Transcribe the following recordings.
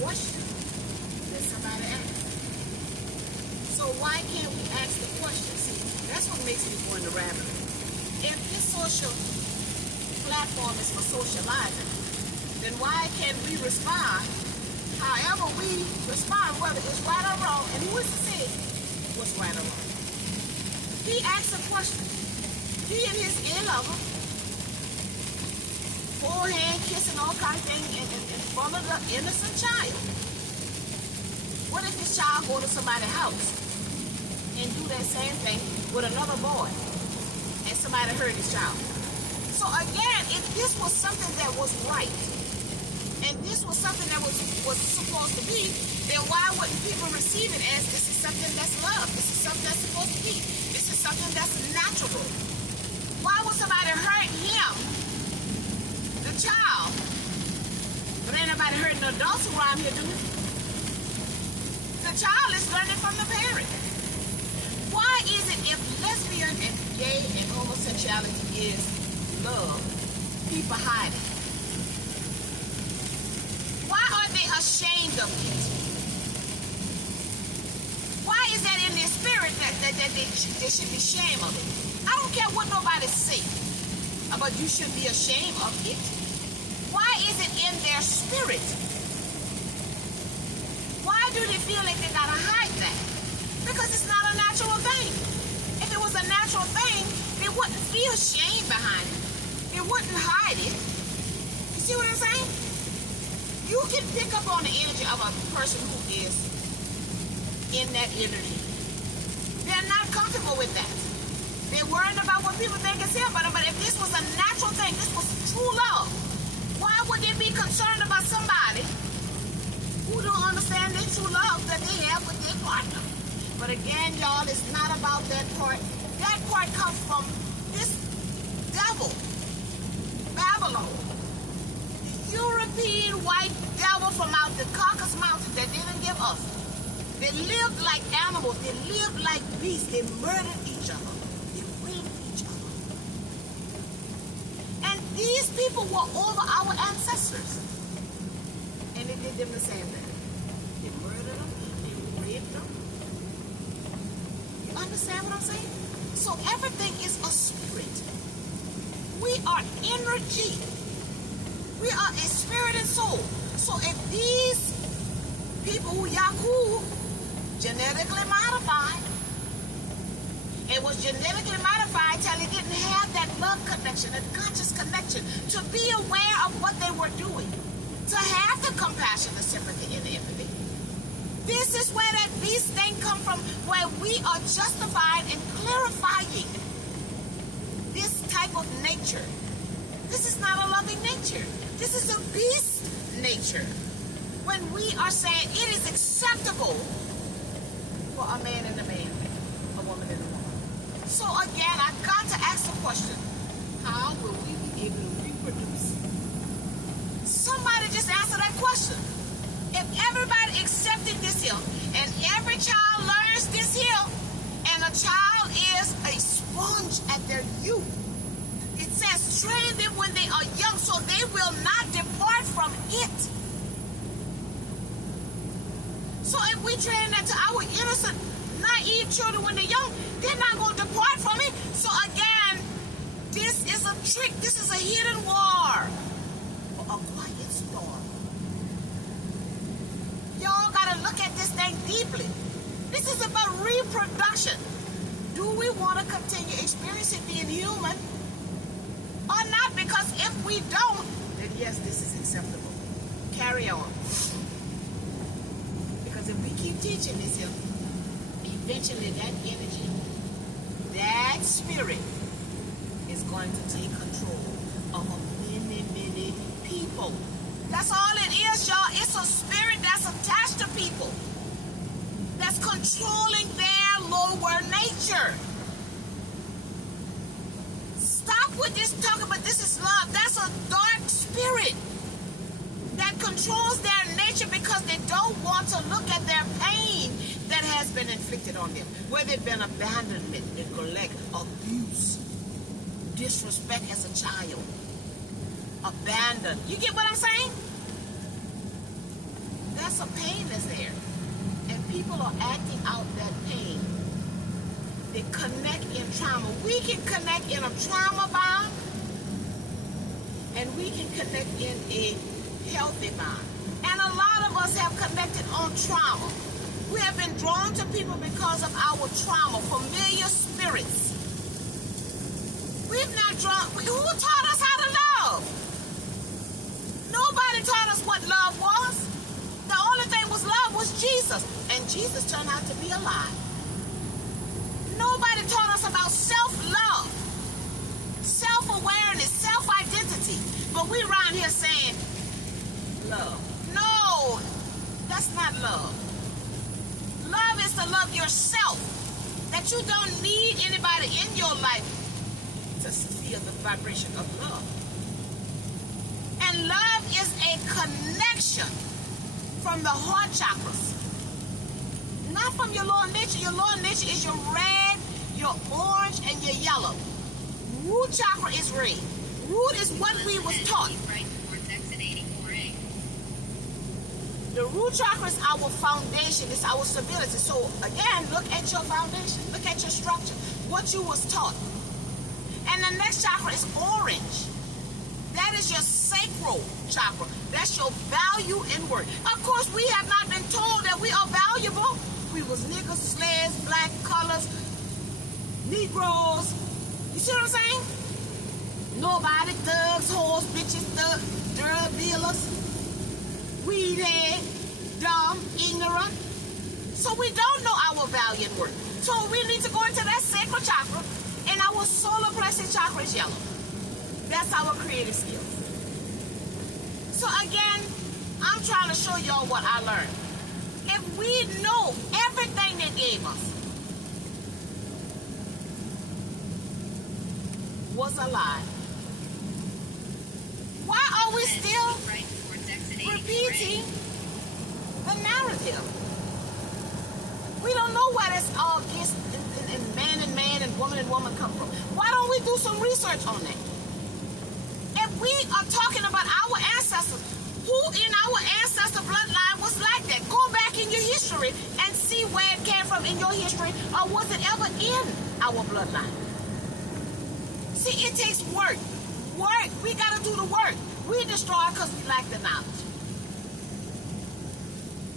question that somebody asked. So why can't we ask the question? See, that's what makes me go in the rabbit hole. If this social platform is for socializing, then why can't we respond however we respond, whether it's right or wrong? And who is to say what's right or wrong? He asked a question. He and his ear lover, forehand kissing, all kinds of things in front of the innocent child. What if this child go to somebody's house and do that same thing with another boy and somebody hurt his child? So again, if this was something that was right, and this was something that was supposed to be, then why wouldn't people receive it as this is something that's love? This is something that's supposed to be. This is something that's natural. Why would somebody hurt him, the child? But ain't nobody hurting the adults around here, do it? The child is learning from the parent. Why is it if lesbian and gay and homosexuality is love, people hide it? Why are they ashamed of it? Why is that in their spirit that they should be ashamed of it? I don't care what nobody say about you should be ashamed of it. Why is it in their spirit? Why do they feel like they gotta hide that? Because it's not a natural thing. If it was a natural thing, they wouldn't feel shame behind it. They wouldn't hide it. You see what I'm saying? You can pick up on the energy of a person who is in that energy. They're not comfortable with that. They're worried about what people think and say about them. But if this was a natural thing, this was true love, why would they be concerned about somebody who don't understand the true love that they have with their partner? But again, y'all, it's not about that part. That part comes from this devil, Babylon. European white devil from out the Caucasus Mountains that didn't give us. They lived like animals. They lived like beasts. They murdered each other. They raped each other. And these people were over our ancestors. And they did them the same thing. They murdered them. They raped them. You understand what I'm saying? So everything is a spirit. We are energy. We are a spirit and soul. So if these people who Yaku genetically modified, it was genetically modified till they didn't have that love connection, that conscious connection, to be aware of what they were doing, to have the compassion, the sympathy, and the empathy. This is where that beast thing come from, where we are justified in clarifying this type of nature. This is not a loving nature. This is a beast nature. When we are saying it is acceptable for a man and a man, a woman and a woman. So again, I've got to ask the question, how will we be able to reproduce? Somebody just answer that question. If everybody accepted this here, and every child learns this here, and a child is a sponge at their youth, it says train them when they are young so they will not depart from it. So if we train that to our innocent, naive children when they're young, they're not going to depart from it. So again, this is a trick. This is a hidden war for a quiet storm. Y'all got to look at this thing deeply. This is about reproduction. Do we want to continue experiencing being human or not? Because if we don't, then yes, this is acceptable. Carry on. Because if we keep teaching this here, eventually that energy, that spirit is going to take control of many, many people. That's all it is, y'all. It's a spirit that's attached to people, that's controlling their lower nature. Stop with this talk about this is love. That's a dark spirit that controls their nature because they don't want to look at their pain that has been inflicted on them, whether it been abandonment, neglect, abuse, disrespect as a child, abandoned. You get what I'm saying? yes, a pain is there. And people are acting out that pain. They connect in trauma. We can connect in a trauma bond, and we can connect in a healthy bond. And a lot of us have connected on trauma. We have been drawn to people because of our trauma, familiar spirits. We've not drawn. Who taught us how to love? Nobody taught us what love was. The only thing was love was Jesus. And Jesus turned out to be a lie. Nobody taught us about self-love, self-awareness, self-identity. But we around here saying, love. No, that's not love. Love is to love yourself. That you don't need anybody in your life to feel the vibration of love. And love is a connection from the heart chakras. Not from your lower nature. Your lower nature is your red, your orange, and your yellow. Root chakra is red. Root is what we was taught. The root chakra is our foundation. It's our stability. So again, look at your foundation. Look at your structure. What you was taught. And the next chakra is orange. That is your sacral chakra. That's your value and worth. Of course, we have not been told that we are valuable. We was niggas, slaves, black, colors, Negroes. You see what I'm saying? Nobody, thugs, whores, bitches, drug dealers, weed head, dumb, ignorant. So we don't know our value and worth. So we need to go into that sacral chakra, and our solar plexus chakra is yellow. That's our creative skills. So again, I'm trying to show y'all what I learned. If we know everything they gave us was a lie, why are we still repeating the narrative? We don't know where this all gets and man and woman come from. Why don't we do some research on that? If we are talking about our ancestors, who in our ancestor bloodline was like that? Go back in your history and see where it came from in your history, or was it ever in our bloodline? See, it takes work. Work. We got to do the work. We destroy because we lack the knowledge.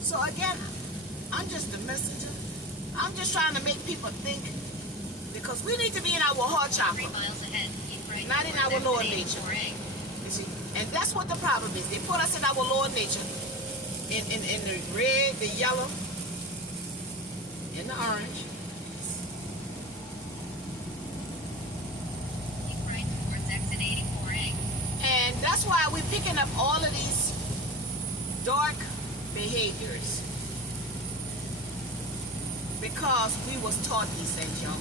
So again, I'm just a messenger. I'm just trying to make people think, because we need to be in our heart chakra, not in our lower nature. You see? And that's what the problem is. They put us in our lower nature, in the red, the yellow, and the orange. And that's why we're picking up all of these dark behaviors, because we was taught these things, y'all.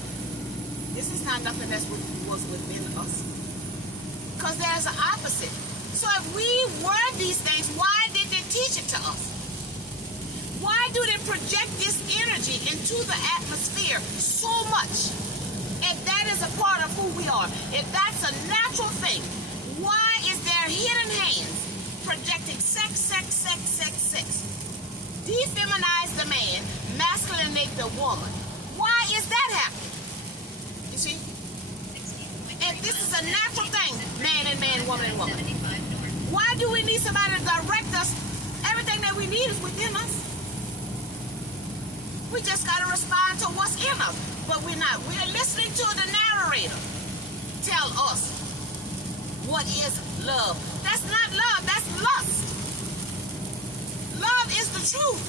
This is not nothing that was within us, because there's an opposite. So if we were these things, why did they teach it to us? Why do they project this energy into the atmosphere so much? If that is a part of who we are, if that's a natural thing, why is there hidden hands projecting sex? Defeminize the man, masculinate the woman. Why is that happening? You see? If this is a natural thing, man and man, woman and woman, why do we need somebody to direct us? Everything that we need is within us. We just got to respond to what's in us. But we're not. We're listening to the narrator tell us what is love. That's not love. That's lust. Love is the truth.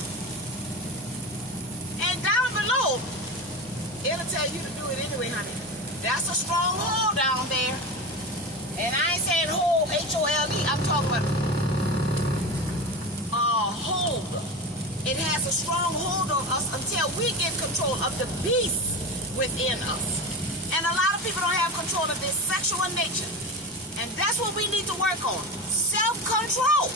And down below, it'll tell you to do it anyway, honey. That's a strong hold down there. And I ain't saying hold, H-O-L-E. I'm talking about hold. It has a strong hold on us until we get control of the beast within us. And a lot of people don't have control of their sexual nature. And that's what we need to work on. Self-control.